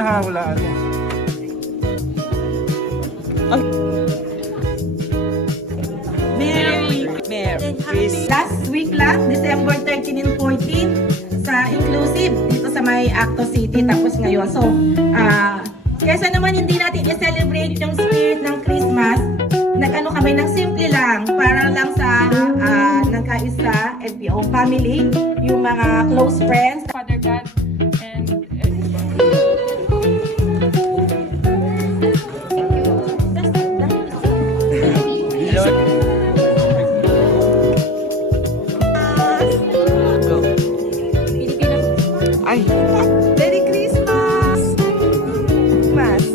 nakahulaan mo. Merry Christmas. Last week lang, December 13 and 14, sa Inclusive, dito sa may Acto City. Tapos ngayon, so, kesa naman hindi natin i-celebrate yung spirit ng Christmas, nag-ano kami ng simple lang, para lang sa nagkaisa NPO family, yung mga close friends. Father God and Ay! Merry Christmas! Mas.